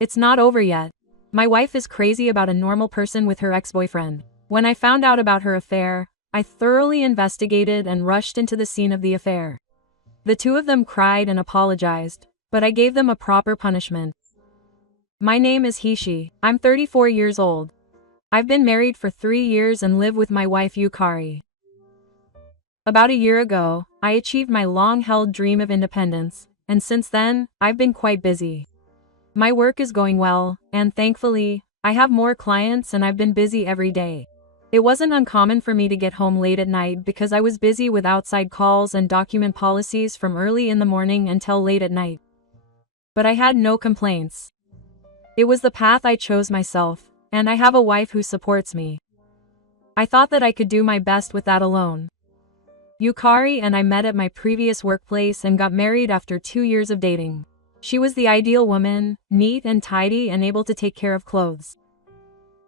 It's not over yet. My wife is crazy about a normal person with her ex-boyfriend. When I found out about her affair, I thoroughly investigated and rushed into the scene of the affair. The two of them cried and apologized, but I gave them a proper punishment. My name is Hishi. I'm 34 years old. I've been married for 3 years and live with my wife Yukari. About a year ago, I achieved my long-held dream of independence, and since then, I've been quite busy. My work is going well, and thankfully, I have more clients and I've been busy every day. It wasn't uncommon for me to get home late at night because I was busy with outside calls and document policies from early in the morning until late at night. But I had no complaints. It was the path I chose myself, and I have a wife who supports me. I thought that I could do my best with that alone. Yukari and I met at my previous workplace and got married after 2 years of dating. She was the ideal woman, neat and tidy and able to take care of clothes.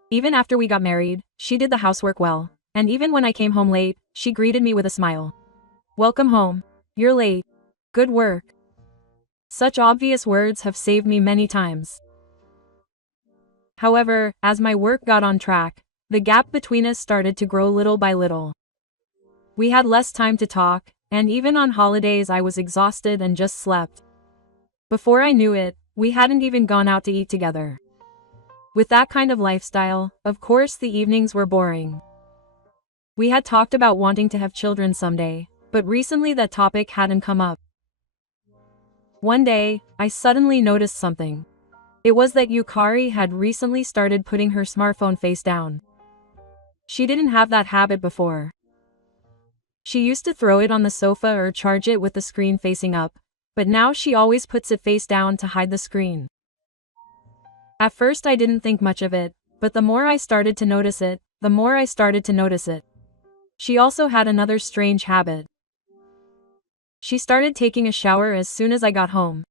Even after we got married, she did the housework well, and even when I came home late, she greeted me with a smile. "Welcome home. You're late. Good work." Such obvious words have saved me many times. However, as my work got on track, the gap between us started to grow little by little. We had less time to talk, and even on holidays I was exhausted and just slept. Before I knew it, we hadn't even gone out to eat together. With that kind of lifestyle, of course the evenings were boring. We had talked about wanting to have children someday, but recently that topic hadn't come up. One day, I suddenly noticed something. It was that Yukari had recently started putting her smartphone face down. She didn't have that habit before. She used to throw it on the sofa or charge it with the screen facing up, but now she always puts it face down to hide the screen. At first I didn't think much of it, but the more I started to notice it, the more I started to notice it. She also had another strange habit. She started taking a shower as soon as I got home.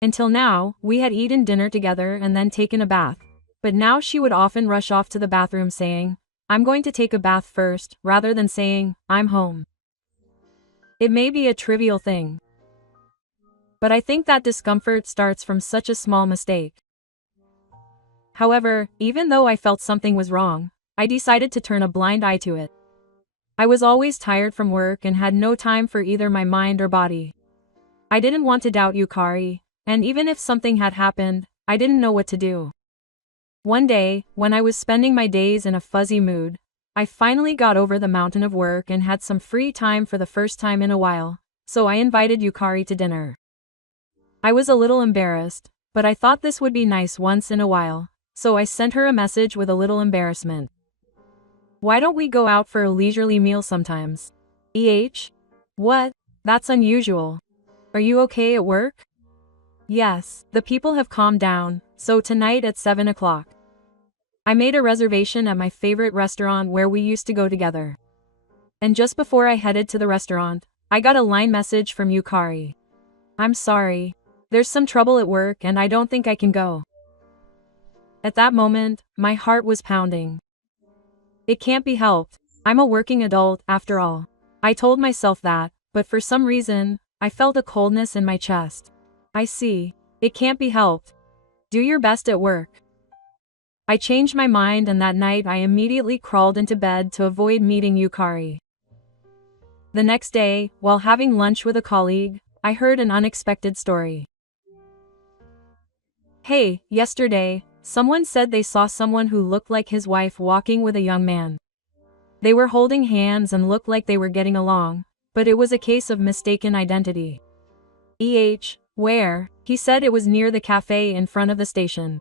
Until now, we had eaten dinner together and then taken a bath, but now she would often rush off to the bathroom saying, "I'm going to take a bath first," rather than saying, "I'm home." It may be a trivial thing, but I think that discomfort starts from such a small mistake. However, even though I felt something was wrong, I decided to turn a blind eye to it. I was always tired from work and had no time for either my mind or body. I didn't want to doubt Yukari, and even if something had happened, I didn't know what to do. One day, when I was spending my days in a fuzzy mood, I finally got over the mountain of work and had some free time for the first time in a while, so I invited Yukari to dinner. I was a little embarrassed, but I thought this would be nice once in a while, so I sent her a message with a little embarrassment. "Why don't we go out for a leisurely meal sometimes?" What? That's unusual. Are you okay at work? Yes, the people have calmed down, so tonight at 7 o'clock. I made a reservation at my favorite restaurant where we used to go together. And just before I headed to the restaurant, I got a line message from Yukari. "I'm sorry. There's some trouble at work and I don't think I can go." At that moment, my heart was pounding. It can't be helped. I'm a working adult, after all. I told myself that, but for some reason, I felt a coldness in my chest. I see. It can't be helped. Do your best at work. I changed my mind and that night I immediately crawled into bed to avoid meeting Yukari. The next day, while having lunch with a colleague, I heard an unexpected story. "Hey, yesterday, someone said they saw someone who looked like his wife walking with a young man. They were holding hands and looked like they were getting along, but it was a case of mistaken identity." Where? He said it was near the cafe in front of the station.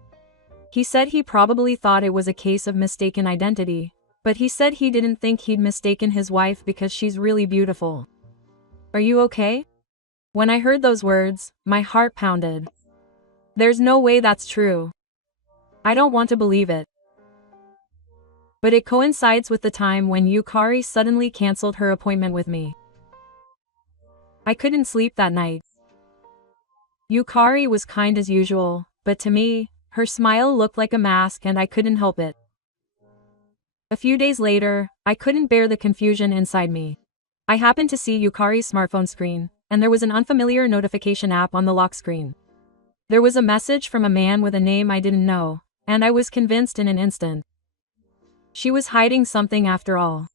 He said he probably thought it was a case of mistaken identity, but he said he didn't think he'd mistaken his wife because she's really beautiful. Are you okay? When I heard those words, my heart pounded. There's no way that's true. I don't want to believe it. But it coincides with the time when Yukari suddenly canceled her appointment with me. I couldn't sleep that night. Yukari was kind as usual, but to me, her smile looked like a mask and I couldn't help it. A few days later, I couldn't bear the confusion inside me. I happened to see Yukari's smartphone screen, and there was an unfamiliar notification app on the lock screen. There was a message from a man with a name I didn't know, and I was convinced in an instant. She was hiding something after all.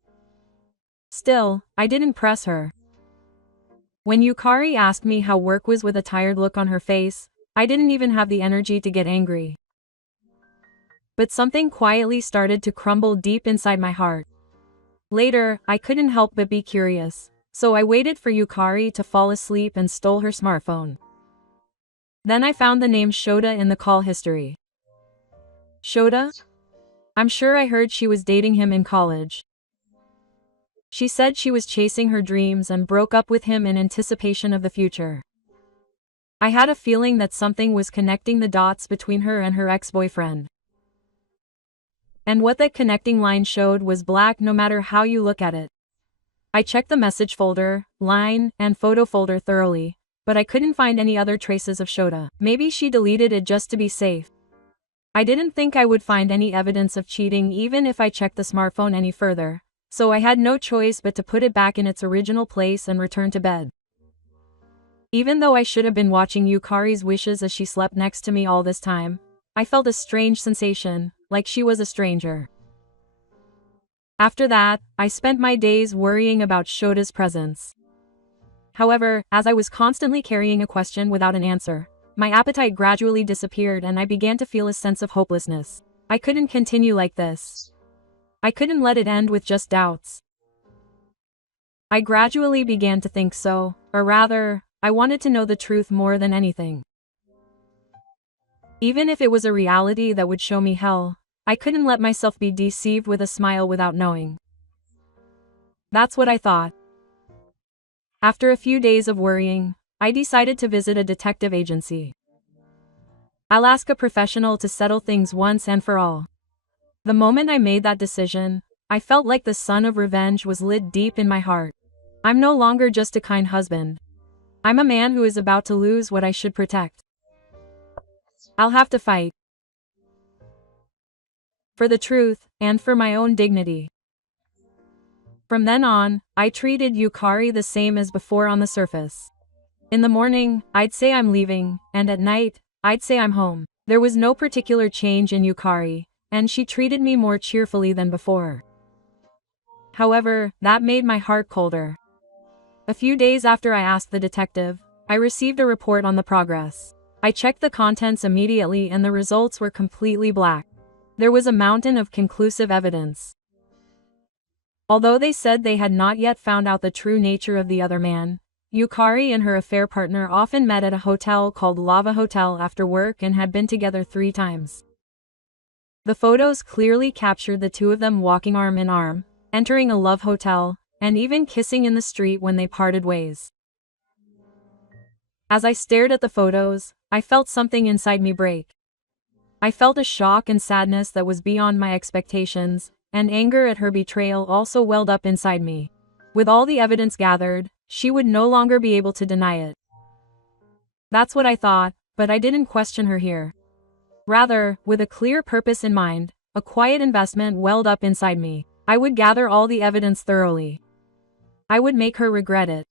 Still, I didn't press her. When Yukari asked me how work was with a tired look on her face, I didn't even have the energy to get angry. But something quietly started to crumble deep inside my heart. Later, I couldn't help but be curious, so I waited for Yukari to fall asleep and stole her smartphone. Then I found the name Shota in the call history. Shota? I'm sure I heard she was dating him in college. She said she was chasing her dreams and broke up with him in anticipation of the future. I had a feeling that something was connecting the dots between her and her ex-boyfriend. And what that connecting line showed was black no matter how you look at it. I checked the message folder, line, and photo folder thoroughly, but I couldn't find any other traces of Shota. Maybe she deleted it just to be safe. I didn't think I would find any evidence of cheating even if I checked the smartphone any further, so I had no choice but to put it back in its original place and return to bed. Even though I should have been watching Yukari's wishes as she slept next to me all this time, I felt a strange sensation, like she was a stranger. After that, I spent my days worrying about Shota's presence. However, as I was constantly carrying a question without an answer, my appetite gradually disappeared and I began to feel a sense of hopelessness. I couldn't continue like this. I couldn't let it end with just doubts. I gradually began to think so, or rather, I wanted to know the truth more than anything. Even if it was a reality that would show me hell, I couldn't let myself be deceived with a smile without knowing. That's what I thought. After a few days of worrying, I decided to visit a detective agency. I'll ask a professional to settle things once and for all. The moment I made that decision, I felt like the sun of revenge was lit deep in my heart. I'm no longer just a kind husband. I'm a man who is about to lose what I should protect. I'll have to fight. For the truth, and for my own dignity. From then on, I treated Yukari the same as before on the surface. In the morning, I'd say I'm leaving, and at night, I'd say I'm home. There was no particular change in Yukari, and she treated me more cheerfully than before. However, that made my heart colder. A few days after I asked the detective, I received a report on the progress. I checked the contents immediately and the results were completely black. There was a mountain of conclusive evidence. Although they said they had not yet found out the true nature of the other man, Yukari and her affair partner often met at a hotel called Lava Hotel after work and had been together 3 times. The photos clearly captured the two of them walking arm in arm, entering a love hotel, and even kissing in the street when they parted ways. As I stared at the photos, I felt something inside me break. I felt a shock and sadness that was beyond my expectations, and anger at her betrayal also welled up inside me. With all the evidence gathered, she would no longer be able to deny it. That's what I thought, but I didn't question her here. Rather, with a clear purpose in mind, a quiet investment welled up inside me. I would gather all the evidence thoroughly. I would make her regret it.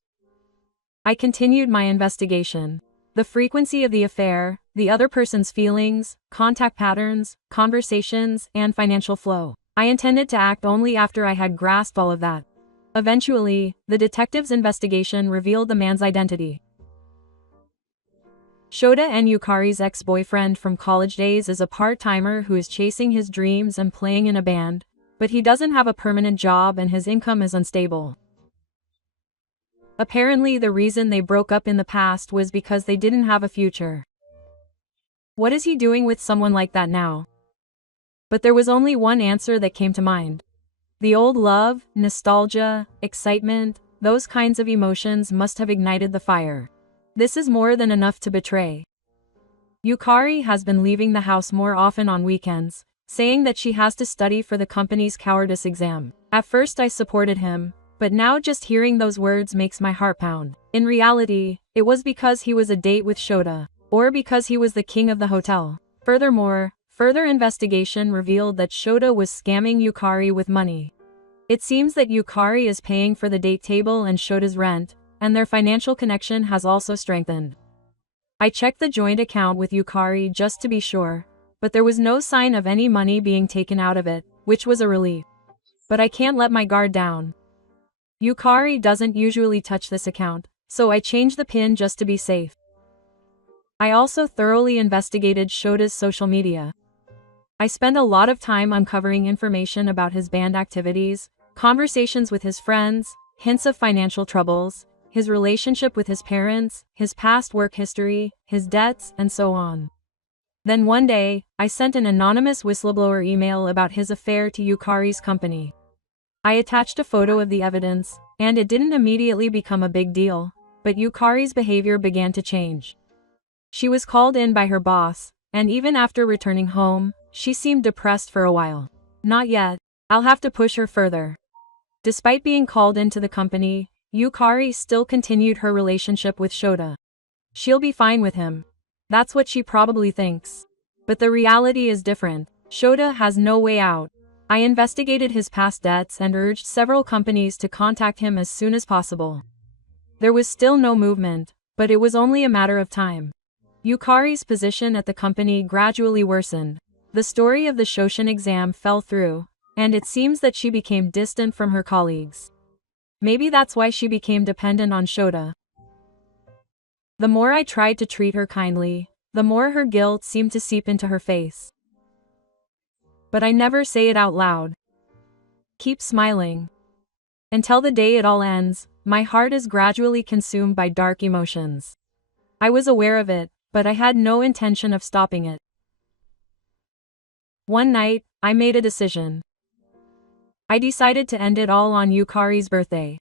I continued my investigation. The frequency of the affair, the other person's feelings, contact patterns, conversations, and financial flow. I intended to act only after I had grasped all of that. Eventually, the detective's investigation revealed the man's identity. Shota and Yukari's ex-boyfriend from college days is a part-timer who is chasing his dreams and playing in a band, but he doesn't have a permanent job and his income is unstable. Apparently the reason they broke up in the past was because they didn't have a future. What is he doing with someone like that now? But there was only one answer that came to mind. The old love, nostalgia, excitement, those kinds of emotions must have ignited the fire. This is more than enough to betray. Yukari has been leaving the house more often on weekends, saying that she has to study for the company's cowardice exam. At first I supported him, but now just hearing those words makes my heart pound. In reality, it was because he was a date with Shota, or because he was the king of the hotel. Furthermore, further investigation revealed that Shota was scamming Yukari with money. It seems that Yukari is paying for the date table and Shota's rent, and their financial connection has also strengthened. I checked the joint account with Yukari just to be sure, but there was no sign of any money being taken out of it, which was a relief. But I can't let my guard down. Yukari doesn't usually touch this account, so I changed the PIN just to be safe. I also thoroughly investigated Shota's social media. I spent a lot of time uncovering information about his band activities, conversations with his friends, hints of financial troubles, his relationship with his parents, his past work history, his debts, and so on. Then one day, I sent an anonymous whistleblower email about his affair to Yukari's company. I attached a photo of the evidence, and it didn't immediately become a big deal, but Yukari's behavior began to change. She was called in by her boss, and even after returning home, she seemed depressed for a while. Not yet. I'll have to push her further. Despite being called into the company, Yukari still continued her relationship with Shota. She'll be fine with him. That's what she probably thinks. But the reality is different. Shota has no way out. I investigated his past debts and urged several companies to contact him as soon as possible. There was still no movement, but it was only a matter of time. Yukari's position at the company gradually worsened. The story of the Shoshin exam fell through, and it seems that she became distant from her colleagues. Maybe that's why she became dependent on Shota. The more I tried to treat her kindly, the more her guilt seemed to seep into her face. But I never say it out loud. Keep smiling. Until the day it all ends, my heart is gradually consumed by dark emotions. I was aware of it, but I had no intention of stopping it. One night, I made a decision. I decided to end it all on Yukari's birthday.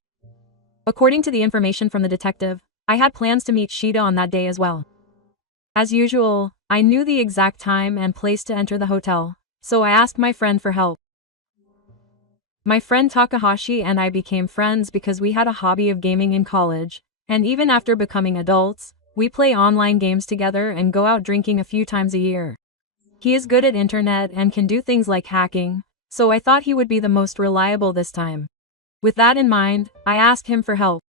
According to the information from the detective, I had plans to meet Shita on that day as well. As usual, I knew the exact time and place to enter the hotel, so I asked my friend for help. My friend Takahashi and I became friends because we had a hobby of gaming in college, and even after becoming adults, we play online games together and go out drinking a few times a year. He is good at internet and can do things like hacking, so I thought he would be the most reliable this time. With that in mind, I asked him for help.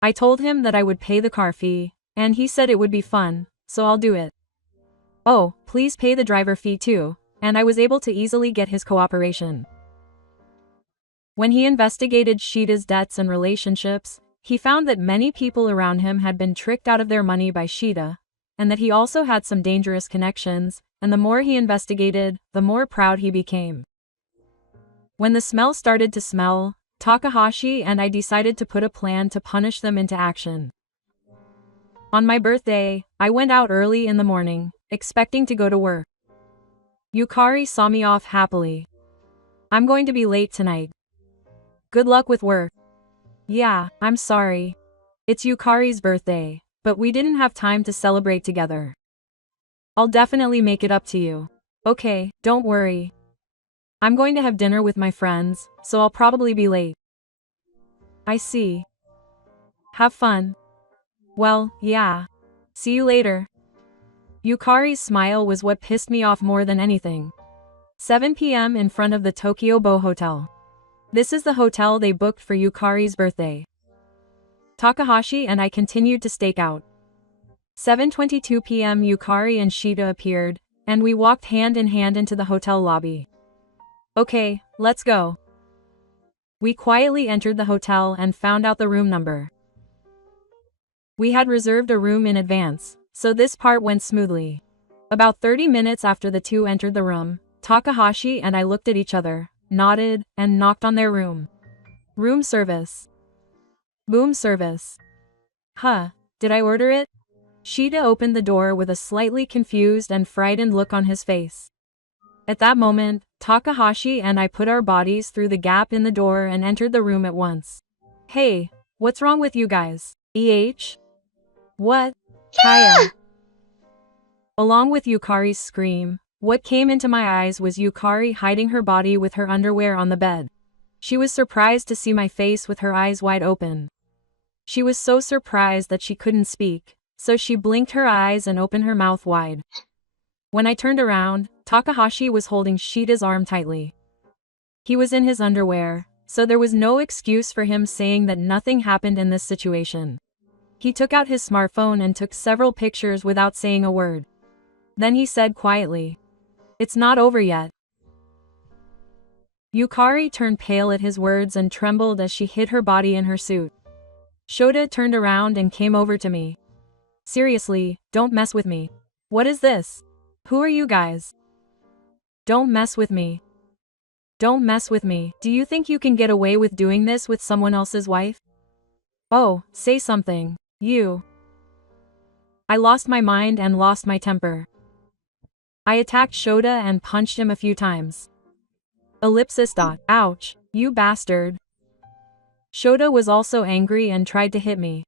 I told him that I would pay the car fee, and he said it would be fun, so I'll do it. Oh, please pay the driver fee too, and I was able to easily get his cooperation. When he investigated Shita's debts and relationships, he found that many people around him had been tricked out of their money by Shita, and that he also had some dangerous connections, and the more he investigated, the more proud he became. When the smell started to smell, Takahashi and I decided to put a plan to punish them into action. On my birthday, I went out early in the morning, expecting to go to work. Yukari saw me off happily. I'm going to be late tonight. Good luck with work. Yeah, I'm sorry. It's Yukari's birthday, but we didn't have time to celebrate together. I'll definitely make it up to you. Okay, don't worry. I'm going to have dinner with my friends, so I'll probably be late. I see. Have fun. Well, yeah. See you later. Yukari's smile was what pissed me off more than anything. 7 p.m. in front of the Tokyo Bo Hotel. This is the hotel they booked for Yukari's birthday. Takahashi and I continued to stake out. 7:22 p.m. Yukari and Shita appeared, and we walked hand in hand into the hotel lobby. Okay, let's go. We quietly entered the hotel and found out the room number. We had reserved a room in advance, so this part went smoothly. About 30 minutes after the two entered the room, Takahashi and I looked at each other, nodded, and knocked on their room. Room service. Boom service. Huh, did I order it? Shita opened the door with a slightly confused and frightened look on his face. At that moment, Takahashi and I put our bodies through the gap in the door and entered the room at once. Hey, what's wrong with you guys? What? Kaya. Along with Yukari's scream, what came into my eyes was Yukari hiding her body with her underwear on the bed. She was surprised to see my face with her eyes wide open. She was so surprised that she couldn't speak, so she blinked her eyes and opened her mouth wide. When I turned around, Takahashi was holding Shita's arm tightly. He was in his underwear, so there was no excuse for him saying that nothing happened in this situation. He took out his smartphone and took several pictures without saying a word. Then he said quietly, "It's not over yet." Yukari turned pale at his words and trembled as she hid her body in her suit. Shota turned around and came over to me. "Seriously, don't mess with me. What is this? Who are you guys? Don't mess with me. Don't mess with me. Do you think you can get away with doing this with someone else's wife? Oh, say something, you." I lost my mind and lost my temper. I attacked Shota and punched him a few times. Ouch, you bastard. Shota was also angry and tried to hit me.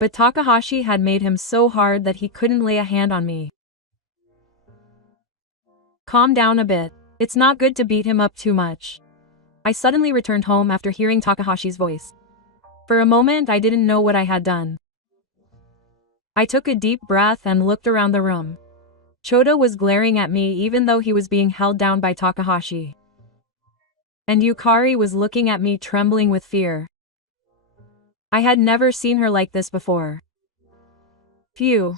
But Takahashi had made him so hard that he couldn't lay a hand on me. "Calm down a bit. It's not good to beat him up too much." I suddenly returned home after hearing Takahashi's voice. For a moment I didn't know what I had done. I took a deep breath and looked around the room. Shota was glaring at me even though he was being held down by Takahashi. And Yukari was looking at me trembling with fear. I had never seen her like this before. Phew.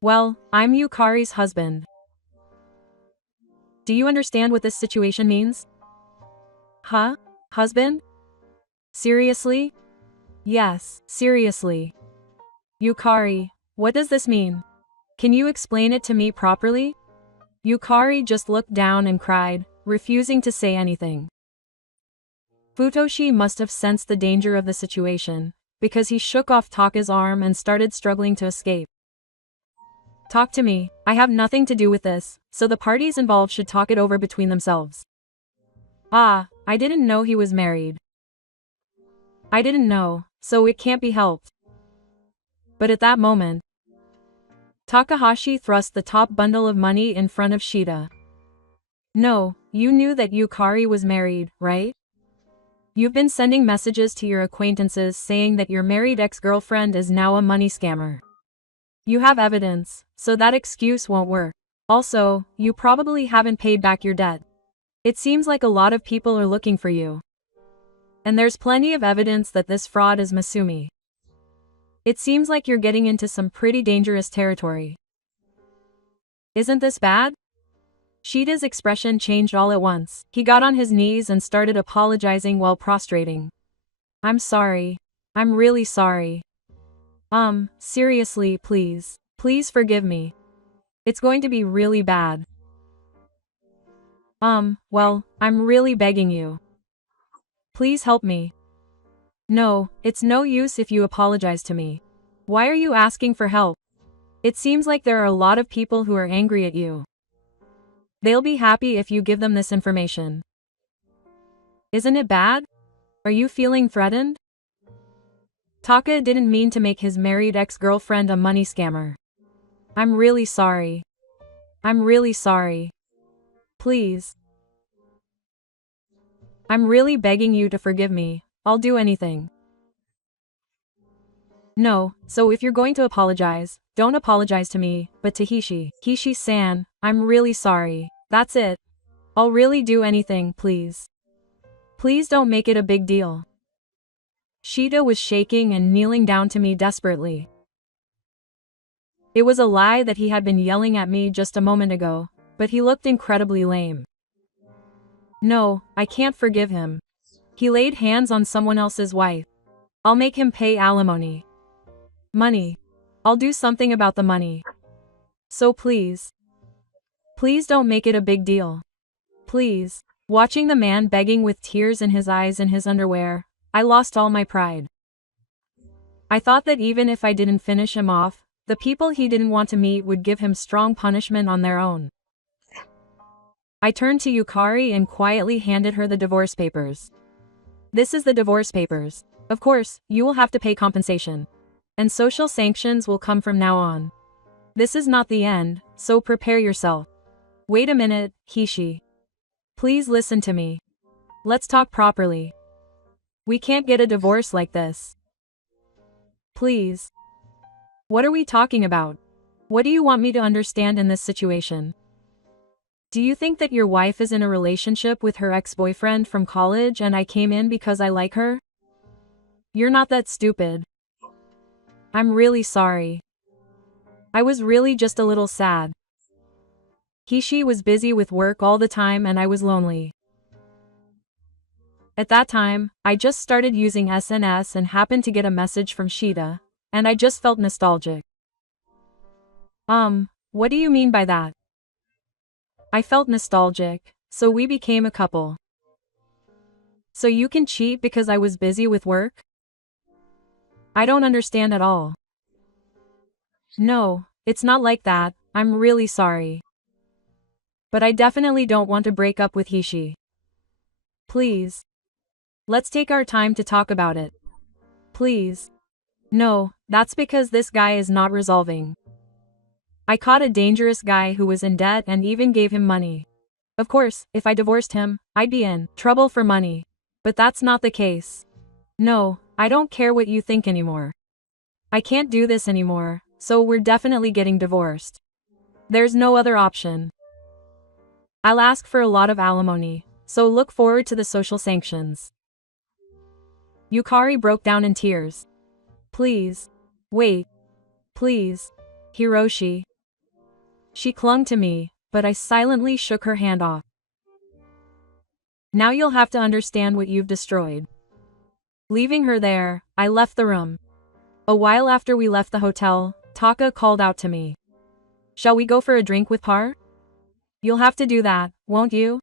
Well, I'm Yukari's husband. Do you understand what this situation means? Huh? Husband? Seriously? Yes, seriously. Yukari, what does this mean? Can you explain it to me properly? Yukari just looked down and cried, refusing to say anything. Futoshi must have sensed the danger of the situation, because he shook off Taka's arm and started struggling to escape. "Talk to me, I have nothing to do with this, so the parties involved should talk it over between themselves." "Ah, I didn't know he was married." "I didn't know, so it can't be helped." But at that moment, Takahashi thrust the top bundle of money in front of Shida. "No, you knew that Yukari was married, right? You've been sending messages to your acquaintances saying that your married ex-girlfriend is now a money scammer. You have evidence, so that excuse won't work. Also, you probably haven't paid back your debt. It seems like a lot of people are looking for you. And there's plenty of evidence that this fraud is Masumi. It seems like you're getting into some pretty dangerous territory. Isn't this bad?" Shida's expression changed all at once. He got on his knees and started apologizing while prostrating. "I'm sorry. I'm really sorry. Seriously, please. Please forgive me. It's going to be really bad. Well, I'm really begging you. Please help me. No, it's no use if you apologize to me. Why are you asking for help? It seems like there are a lot of people who are angry at you. They'll be happy if you give them this information. Isn't it bad? Are you feeling threatened?" Taka didn't mean to make his married ex-girlfriend a money scammer. "I'm really sorry. I'm really sorry. Please. I'm really begging you to forgive me. I'll do anything." "No, so if you're going to apologize, don't apologize to me, but to Hishi. Hishi-san, I'm really sorry. That's it. I'll really do anything, please. Please don't make it a big deal." Shida was shaking and kneeling down to me desperately. It was a lie that he had been yelling at me just a moment ago, but he looked incredibly lame. No, I can't forgive him. He laid hands on someone else's wife. I'll make him pay alimony. Money. I'll do something about the money. So please. Please don't make it a big deal. Please. Watching the man begging with tears in his eyes in his underwear, I lost all my pride. I thought that even if I didn't finish him off, the people he didn't want to meet would give him strong punishment on their own. I turned to Yukari and quietly handed her the divorce papers. "This is the divorce papers. Of course, you will have to pay compensation. And social sanctions will come from now on. This is not the end, so prepare yourself." "Wait a minute, Hishi. Please listen to me. Let's talk properly. We can't get a divorce like this. Please. What are we talking about? What do you want me to understand in this situation? Do you think that your wife is in a relationship with her ex-boyfriend from college and I came in because I like her? You're not that stupid. I'm really sorry. I was really just a little sad. She was busy with work all the time and I was lonely. At that time, I just started using SNS and happened to get a message from Shida, and I just felt nostalgic. What do you mean by that? I felt nostalgic, so we became a couple. So you can cheat because I was busy with work? I don't understand at all. No, it's not like that, I'm really sorry. But I definitely don't want to break up with Hishi. Please. Let's take our time to talk about it. Please. No, that's because this guy is not resolving. I caught a dangerous guy who was in debt and even gave him money. Of course, if I divorced him, I'd be in trouble for money. But that's not the case. No, I don't care what you think anymore. I can't do this anymore, so we're definitely getting divorced. There's no other option. I'll ask for a lot of alimony, so look forward to the social sanctions. Yukari broke down in tears. Please. Wait. Please. Hiroshi. She clung to me, but I silently shook her hand off. Now you'll have to understand what you've destroyed. Leaving her there, I left the room. A while after we left the hotel, Taka called out to me. Shall we go for a drink with Par? You'll have to do that, won't you?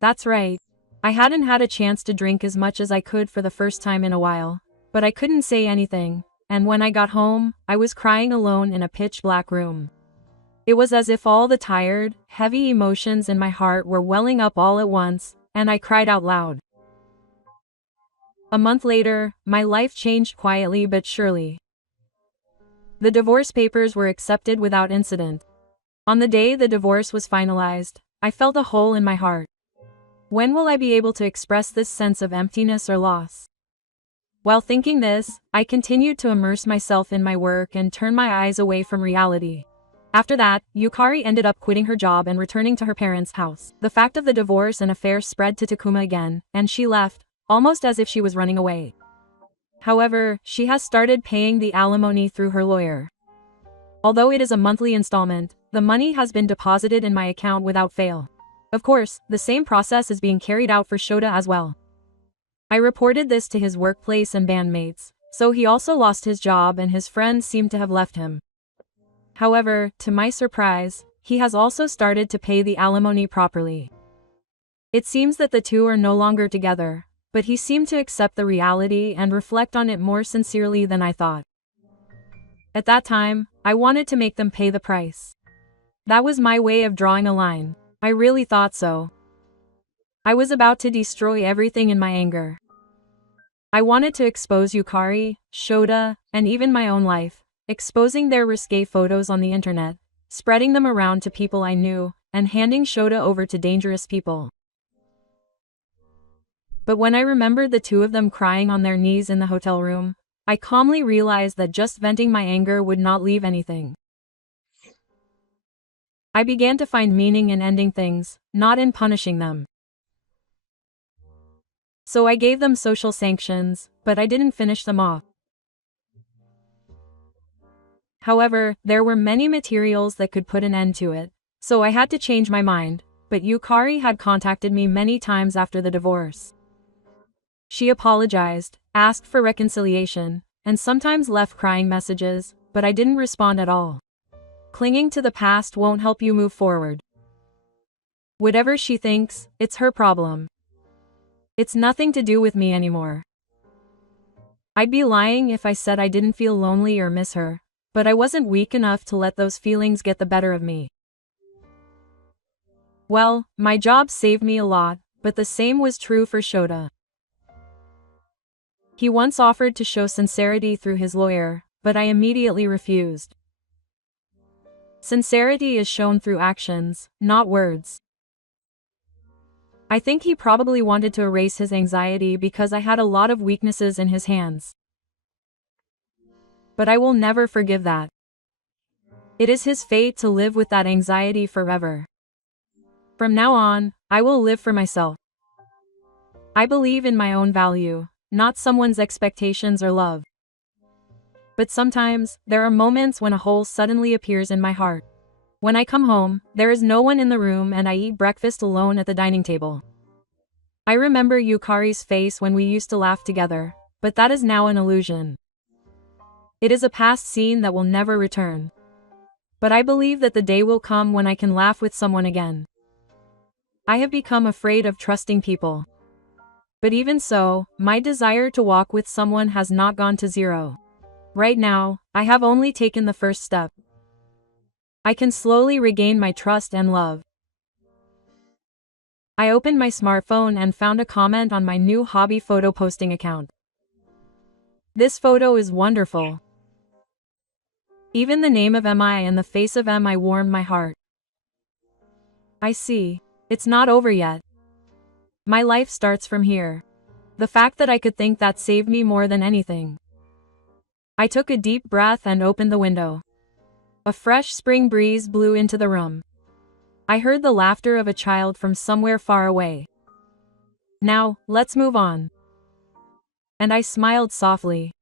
That's right. I hadn't had a chance to drink as much as I could for the first time in a while, but I couldn't say anything, and when I got home, I was crying alone in a pitch-black room. It was as if all the tired, heavy emotions in my heart were welling up all at once, and I cried out loud. A month later, my life changed quietly but surely. The divorce papers were accepted without incident. On the day the divorce was finalized, I felt a hole in my heart. When will I be able to express this sense of emptiness or loss? While thinking this, I continued to immerse myself in my work and turn my eyes away from reality. After that, Yukari ended up quitting her job and returning to her parents' house. The fact of the divorce and affair spread to Takuma again, and she left, almost as if she was running away. However, she has started paying the alimony through her lawyer. Although it is a monthly installment, the money has been deposited in my account without fail. Of course, the same process is being carried out for Shota as well. I reported this to his workplace and bandmates, so he also lost his job and his friends seem to have left him. However, to my surprise, he has also started to pay the alimony properly. It seems that the two are no longer together, but he seemed to accept the reality and reflect on it more sincerely than I thought. At that time, I wanted to make them pay the price. That was my way of drawing a line. I really thought so. I was about to destroy everything in my anger. I wanted to expose Yukari, Shota, and even my own life, exposing their risque photos on the internet, spreading them around to people I knew, and handing Shota over to dangerous people. But when I remembered the two of them crying on their knees in the hotel room, I calmly realized that just venting my anger would not leave anything. I began to find meaning in ending things, not in punishing them. So I gave them social sanctions, but I didn't finish them off. However, there were many materials that could put an end to it, so I had to change my mind, but Yukari had contacted me many times after the divorce. She apologized, asked for reconciliation, and sometimes left crying messages, but I didn't respond at all. Clinging to the past won't help you move forward. Whatever she thinks, it's her problem. It's nothing to do with me anymore. I'd be lying if I said I didn't feel lonely or miss her, but I wasn't weak enough to let those feelings get the better of me. Well, my job saved me a lot, but the same was true for Shota. He once offered to show sincerity through his lawyer, but I immediately refused. Sincerity is shown through actions, not words. I think he probably wanted to erase his anxiety because I had a lot of weaknesses in his hands. But I will never forgive that. It is his fate to live with that anxiety forever. From now on, I will live for myself. I believe in my own value, not someone's expectations or love. But sometimes, there are moments when a hole suddenly appears in my heart. When I come home, there is no one in the room and I eat breakfast alone at the dining table. I remember Yukari's face when we used to laugh together, but that is now an illusion. It is a past scene that will never return. But I believe that the day will come when I can laugh with someone again. I have become afraid of trusting people. But even so, my desire to walk with someone has not gone to zero. Right now, I have only taken the first step. I can slowly regain my trust and love. I opened my smartphone and found a comment on my new hobby photo posting account. This photo is wonderful. Even the name of MI and the face of MI warmed my heart. I see. It's not over yet. My life starts from here. The fact that I could think that saved me more than anything. I took a deep breath and opened the window. A fresh spring breeze blew into the room. I heard the laughter of a child from somewhere far away. Now, let's move on. And I smiled softly.